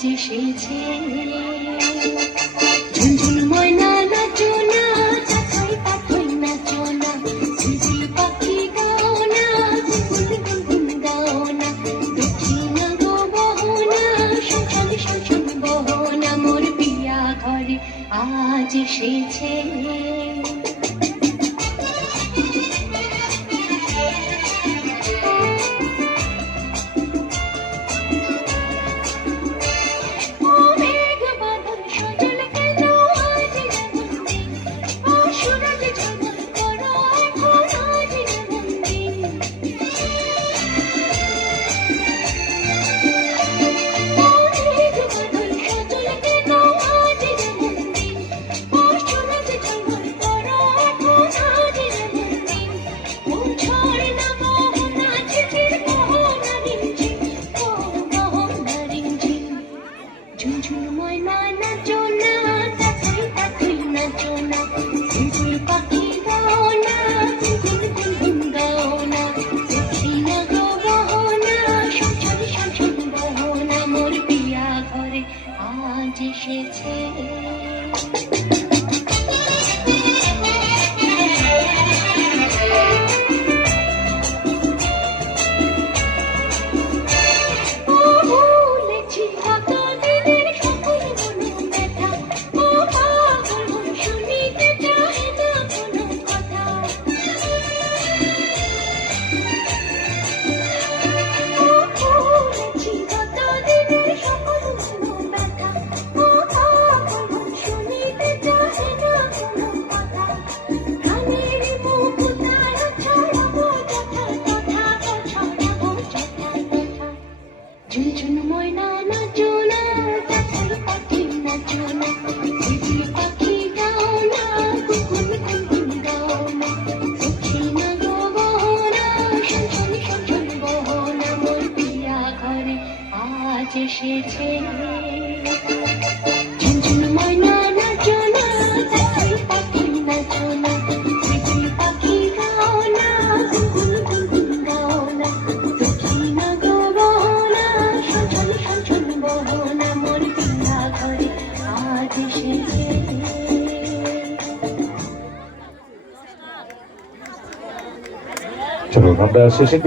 আজ এসেছে ঝুনঝুন ময়না নাচো না, চাকাই পাখি নাচো না, ঝিলঝিল পাখি গাও না, গুনগুন গাও না, দেখি না গো বহনা, শোষণ শোষণ বহনা, মোর পিয়া ঘরে আজ এসেছে। ঝুনঝুন ময়না নাচো না, চাকাই পাখি নাচো না, ঝিলঝিল পাখি গাও না, গুনগুন গাও না, দেখি না গো বহনা, শোষণ শোষণ বহনা, মোর পিয়া ঘরে আজ এসেছে। ঝুনঝুন ময়না নাচো না, চাকাই পাখি নাচো না, ঝিলঝিল পাখি গাও না, গুনগুন গাও না, দেখি না গো বহনা, শোষণ শোষণ বহনা, মোর পিয়া ঘরে আজ এসেছে। ঝুনঝুন ময়না নাচো না, চাকাই পাখি নাচো না, ঝিলঝিল পাখি গাও না, গুনগুন গাও না, দেখি না গো বহনা, শোষণ শোষণ বহনা, মোর পিয়া ঘরে আজ এসেছে। চলুন আমরা শেষে